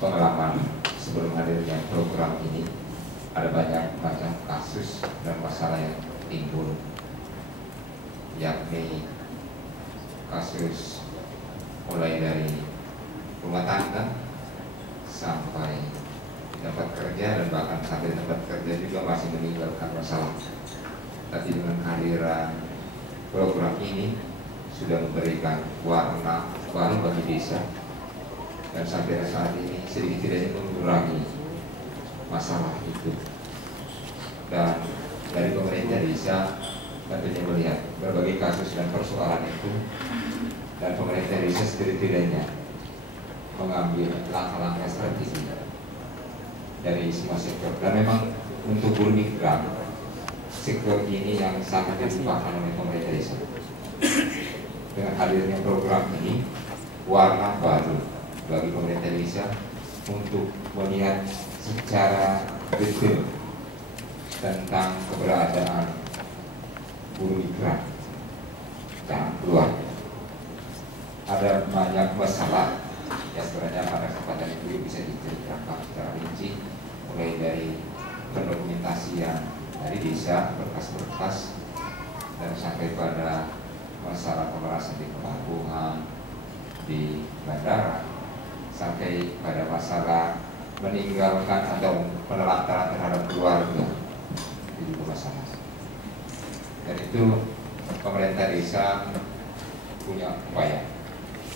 pengalaman sebelum hadirnya program ini, ada banyak macam kasus dan masalah yang timbul, yakni kasus mulai dari rumah tangga sampai tempat kerja, dan bahkan sampai tempat kerja juga masih meninggalkan masalah. Tapi dengan kehadiran program ini sudah memberikan warna baru bagi desa, dan sampai saat ini sedikit tidaknya mengurangi masalah itu. Dan dari pemerintah desa tentunya melihat berbagai kasus dan persoalan itu, dan pemerintah desa setidaknya mengambil langkah-langkah strategi dari semua sektor. Dan memang untuk buruh migran, sektor ini yang sangat dilupakan oleh pemerintah desa. Dengan hadirnya program ini, warna baru bagi pemerintah desa untuk melihat secara detail tentang keberadaan buruh migran dan keluarga. Ada banyak masalah yang sebenarnya pada kesempatan itu bisa diceritakan secara rinci, mulai dari pendokumentasian dari desa, berkas-berkas, dan sampai pada masalah pemerasan di pelabuhan, di bandara, sampai pada masalah meninggalkan atau penelantaran terhadap keluarga, itu juga masalah. Dan itu pemerintah desa punya upaya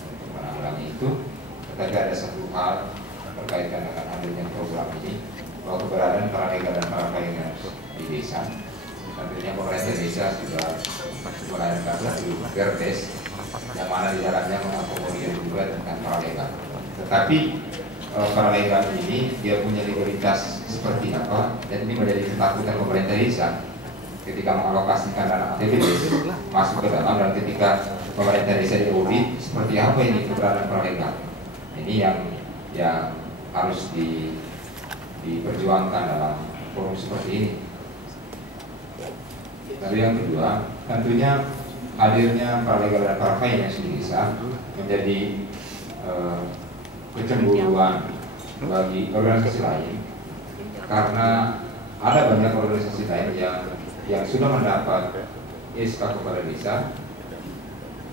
untuk menangani itu. Tetapi ada satu hal berkaitan dengan hadirnya program ini, bahwa keberadaan para lega dan para pelayanan di desa, tentunya pemerintah desa sudah mengadakan satu perdes yang mana di dalamnya mengakomodir juga tentang para lega. Tetapi para lega ini dia punya legalitas seperti apa, dan ini menjadi ketakutan pemerintah desa ketika mengalokasikan dana APBD masuk ke dalam, dan ketika pemerintah desa diaudit seperti apa ini keberadaan para lega. Ini yang harus diperjuangkan dalam forum seperti ini. Lalu yang kedua, tentunya hadirnya para legal dan para finance di desa menjadi kecemburuan bagi organisasi lain, karena ada banyak organisasi lain yang sudah mendapat SK kepada desa,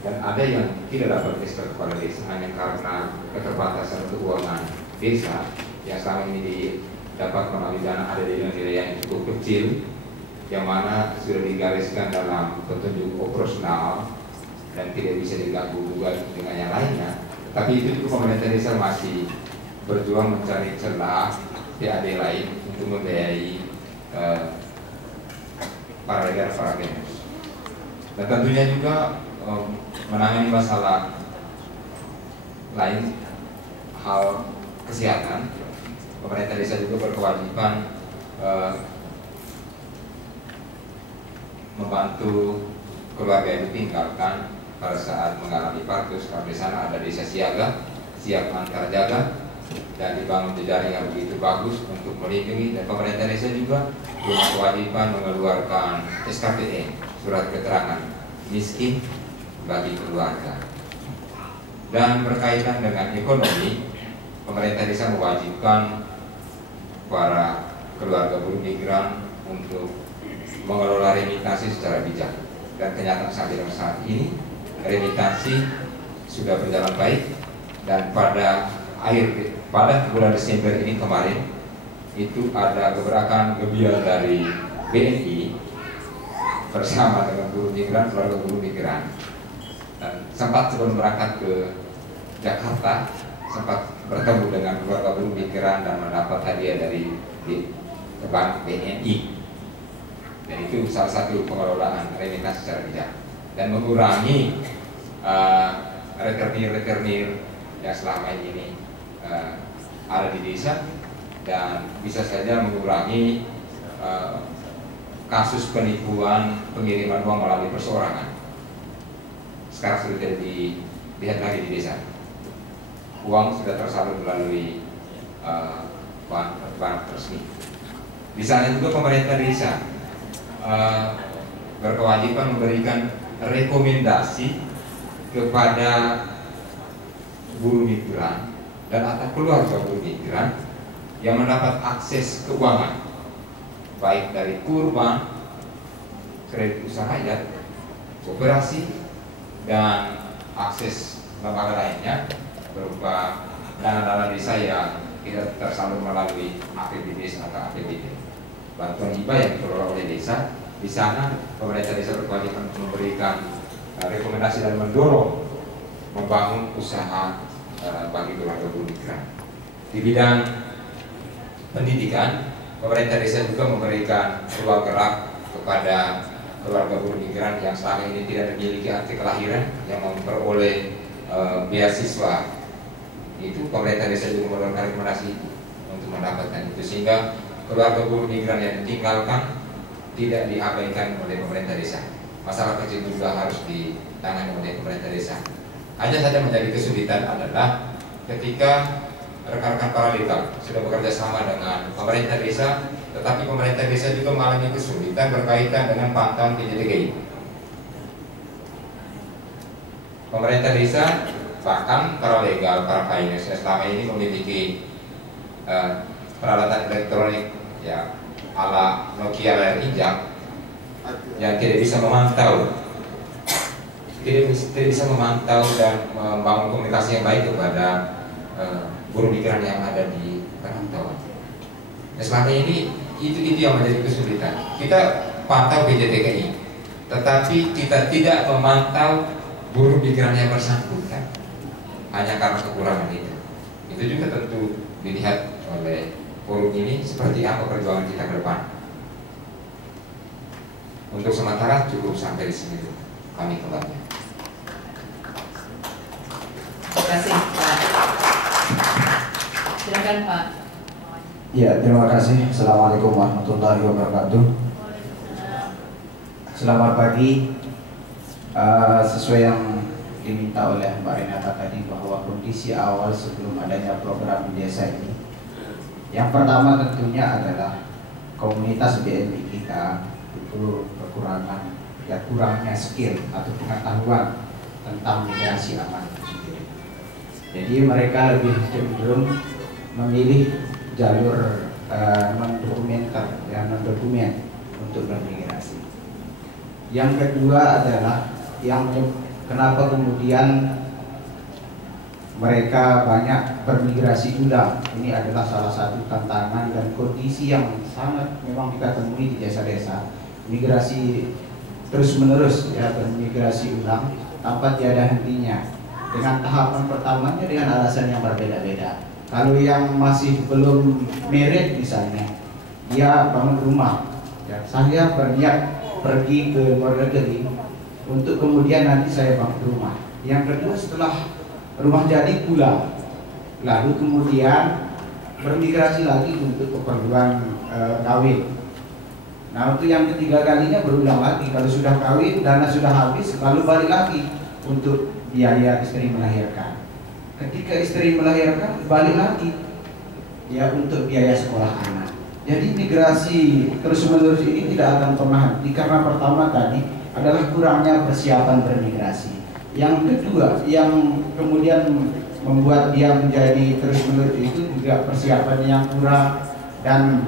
dan ada yang tidak dapat SK kepada desa hanya karena keterbatasan keuangan desa yang selama ini didapat melalui dana ada di nilai yang cukup kecil, yang mana sudah digariskan dalam petunjuk operasional dan tidak bisa diganggu juga dengan yang lainnya. Tapi itu juga pemerintah desa masih berjuang mencari celah PAD lain untuk membiayai para lega dan para genus. Dan tentunya juga menangani masalah lain, hal kesehatan. Pemerintah desa juga berkewajiban membantu keluarga yang ditinggalkan pada saat mengalami partus, karena di sana ada desa siaga, siap antar jaga, dan dibangun jejaring yang begitu bagus untuk melindungi. Dan pemerintah desa juga punya kewajiban mengeluarkan SKPE, surat keterangan miskin bagi keluarga. Dan berkaitan dengan ekonomi, pemerintah desa mewajibkan para keluarga buruh migran untuk mengelola remitansi secara bijak. Dan kenyataan sampai dengan saat ini remitansi sudah berjalan baik, dan pada bulan Desember ini kemarin itu ada gebrakan gebiar dari BNI bersama dengan buruh migran, keluarga buruh migran, dan sempat sebelum berangkat ke Jakarta sempat bertemu dengan keluarga buruh migran dan mendapat hadiah dari bank BNI. Dan itu salah satu pengelolaan remitansi secara bijak dan mengurangi rekenir yang selama ini ada di desa, dan bisa saja mengurangi kasus penipuan pengiriman uang melalui perseorangan. Sekarang sudah tidak dilihat lagi di desa. Uang sudah tersalur melalui bank resmi. Di sana juga pemerintah desa berkewajiban memberikan rekomendasi kepada buruh migran dan atau keluarga buruh migran yang mendapat akses keuangan baik dari kurban, kredit usaha rakyat, koperasi, dan akses lembaga lainnya berupa dana-dana desa yang tidak tersalur melalui APBD atau APBD. Bantuan hibah yang dikelola oleh desa, di sana pemerintah desa berkewajiban memberikan rekomendasi dan mendorong membangun usaha bagi keluarga buruh migran. Di bidang pendidikan, pemerintah desa juga memberikan ruang gerak kepada keluarga buruh migran yang selama ini tidak memiliki akte kelahiran yang memperoleh beasiswa. Itu pemerintah desa juga mendorong rekomendasi untuk mendapatkan itu, sehingga keluarga buruh migran yang ditinggalkan tidak diabaikan oleh pemerintah desa. Masalah kecil juga harus ditangani oleh pemerintah desa. Hanya saja menjadi kesulitan adalah ketika rekan-rekan paralegal sudah bekerja sama dengan pemerintah desa, tetapi pemerintah desa juga mengalami kesulitan berkaitan dengan pantauan PJDKI. Pemerintah desa bahkan paralegal, para finance selama ini memiliki peralatan elektronik ya ala Nokia layar injak yang tidak bisa memantau dan membangun komunikasi yang baik kepada buruh migran yang ada di perantauan. Nah, selama ini itu yang menjadi kesulitan. Kita pantau PJDKI, tetapi kita tidak memantau buruh migran yang bersangkutan hanya karena kekurangan itu. Itu juga tentu dilihat oleh forum ini seperti apa perjuangan kita ke depan. Untuk sementara cukup sampai di sini dulu. Kami kembali. Terima kasih Pak. Silakan Pak. Ya, terima kasih. Assalamualaikum warahmatullahi wabarakatuh. Selamat pagi. Sesuai yang diminta oleh Mbak Renata tadi, bahwa kondisi awal sebelum adanya program di desa ini, yang pertama tentunya adalah komunitas BMI kita itu kekurangan, ya kurangnya skill atau pengetahuan tentang migrasi aman itu sendiri. Jadi mereka lebih cenderung memilih jalur non-dokumenter, ya non-dokumen untuk bermigrasi. Yang kedua adalah kenapa kemudian mereka banyak bermigrasi ulang. Ini adalah salah satu tantangan dan kondisi yang sangat memang kita temui di desa-desa. Migrasi terus-menerus, ya, bermigrasi ulang tanpa tiada hentinya, dengan tahapan pertamanya dengan alasan yang berbeda-beda. Kalau yang masih belum married misalnya, dia bangun rumah, ya, saya berniat pergi ke luar negeri untuk kemudian nanti saya bangun rumah. Yang kedua, setelah rumah jadi pulang, lalu kemudian bermigrasi lagi untuk keperluan kawin. Nah, untuk yang ketiga kalinya berulang lagi. Kalau sudah kawin, dana sudah habis, lalu balik lagi untuk biaya istri melahirkan. Ketika istri melahirkan, balik lagi ya untuk biaya sekolah anak. Jadi migrasi terus-menerus ini tidak akan pernah henti, karena pertama tadi adalah kurangnya persiapan bermigrasi. Yang kedua, yang kemudian membuat dia menjadi terus-menerus itu juga persiapannya yang kurang, dan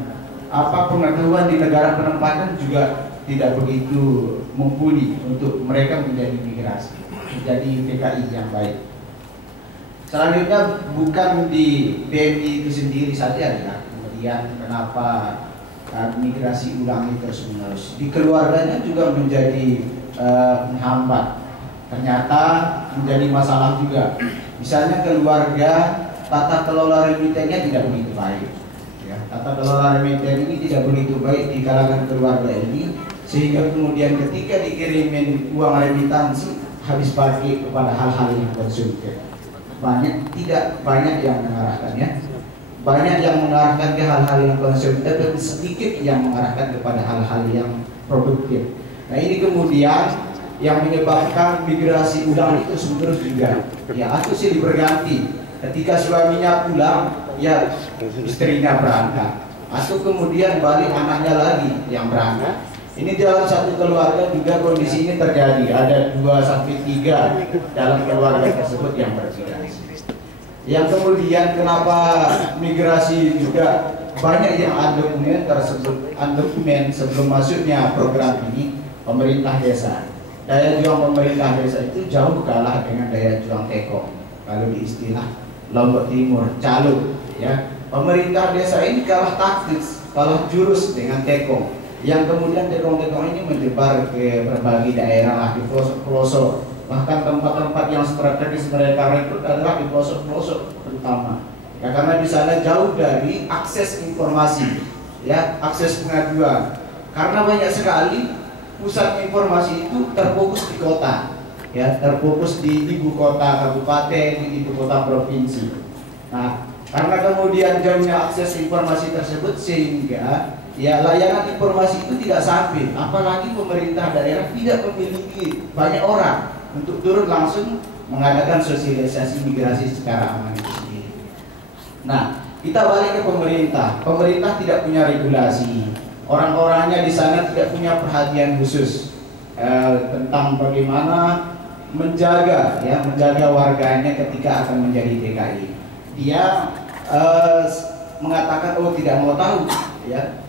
pengetahuan di negara penempatan juga tidak begitu mumpuni untuk mereka menjadi migrasi, menjadi TKI yang baik. Selanjutnya, bukan di BMI itu sendiri saja ya, kemudian kenapa migrasi ulangi terus-menerus, di keluarganya juga menjadi menghambat. Ternyata menjadi masalah juga. Misalnya keluarga, tata kelola remitennya tidak begitu baik. Ya, tata kelola remiten ini tidak begitu baik di kalangan keluarga ini, sehingga kemudian ketika dikirimin uang remitansi habis pakai kepada hal-hal yang konsumtif. Tidak banyak yang mengarahkannya. Banyak yang mengarahkan ke hal-hal yang konsumtif dan sedikit yang mengarahkan kepada hal-hal yang produktif. Nah, ini kemudian yang menyebabkan migrasi ulang itu terus juga. Ya, atau silih berganti. Ketika suaminya pulang, ya istrinya berangkat. Atau kemudian balik anaknya lagi yang berangkat. Ini dalam satu keluarga juga kondisi ini terjadi. Ada 2 sampai 3 dalam keluarga tersebut yang bermigrasi. Yang kemudian kenapa migrasi juga banyak yang undokumen tersebut, undokumen sebelum masuknya program ini pemerintah desa. Daya juang pemerintah desa itu jauh kalah dengan daya juang Tekong. Kalau di istilah Lombok Timur, Caluk, ya. Pemerintah desa ini kalah taktis, kalah jurus dengan Tekong. Yang kemudian Tekong-Tekong ini menyebar ke berbagai daerah di pelosok-pelosok. Bahkan tempat-tempat yang strategis mereka rekrut adalah di pelosok-pelosok terutama. Ya, karena di sana jauh dari akses informasi, ya, akses pengaduan. Karena banyak sekali pusat informasi itu terfokus di kota, ya, terfokus di ibu kota kabupaten, di ibu kota provinsi. Nah, karena kemudian jauhnya akses informasi tersebut sehingga ya layanan informasi itu tidak sampai, apalagi pemerintah daerah tidak memiliki banyak orang untuk turun langsung mengadakan sosialisasi migrasi secara aman itu sendiri. Nah, kita balik ke pemerintah. Pemerintah tidak punya regulasi. Orang-orangnya di sana tidak punya perhatian khusus tentang bagaimana menjaga warganya ketika akan menjadi TKI. Dia mengatakan tidak mau tahu, ya.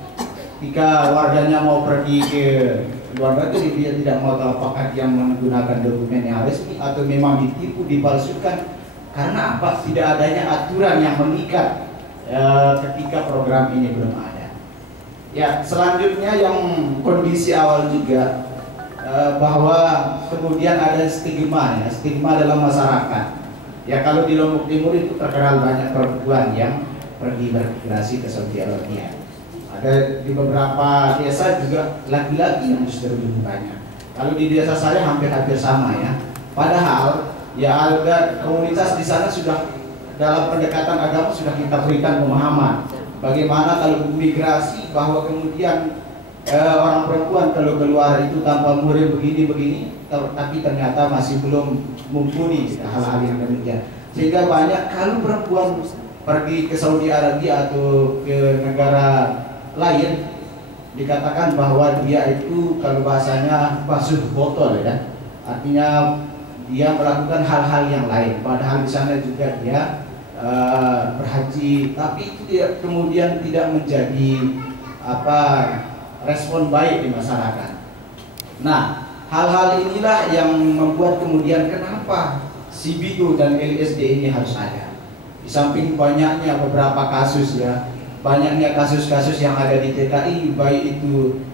Jika warganya mau pergi ke luar negeri, dia tidak mau tahu apakah dia menggunakan dokumen yang resmi atau memang ditipu, dipalsukan. Karena apa? Tidak adanya aturan yang mengikat ketika program ini belum ada. Ya, selanjutnya yang kondisi awal juga bahwa kemudian ada stigma, ya, stigma dalam masyarakat. Ya, kalau di Lombok Timur itu terkenal banyak perempuan yang pergi bermigrasi ke Saudi Arabia. Ada di beberapa desa juga laki-laki yang justru lebih banyak. Kalau di desa saya hampir-hampir sama, ya. Padahal ya ada komunitas di sana sudah dalam pendekatan agama sudah kita berikan pemahaman bagaimana kalau migrasi bahwa kemudian orang perempuan kalau keluar itu tanpa murid begini, tapi ternyata masih belum mumpuni hal-hal yang demikian. Sehingga banyak kalau perempuan pergi ke Saudi Arabia atau ke negara lain dikatakan bahwa dia itu kalau bahasanya basuh botol, ya. Artinya dia melakukan hal-hal yang lain. Padahal di sana juga dia berhaji, tapi itu kemudian tidak menjadi respon baik di masyarakat. Nah, hal-hal inilah yang membuat kemudian kenapa CBO dan LSD ini harus ada. Di samping banyaknya beberapa kasus, ya, banyaknya kasus-kasus yang ada di TKI, baik itu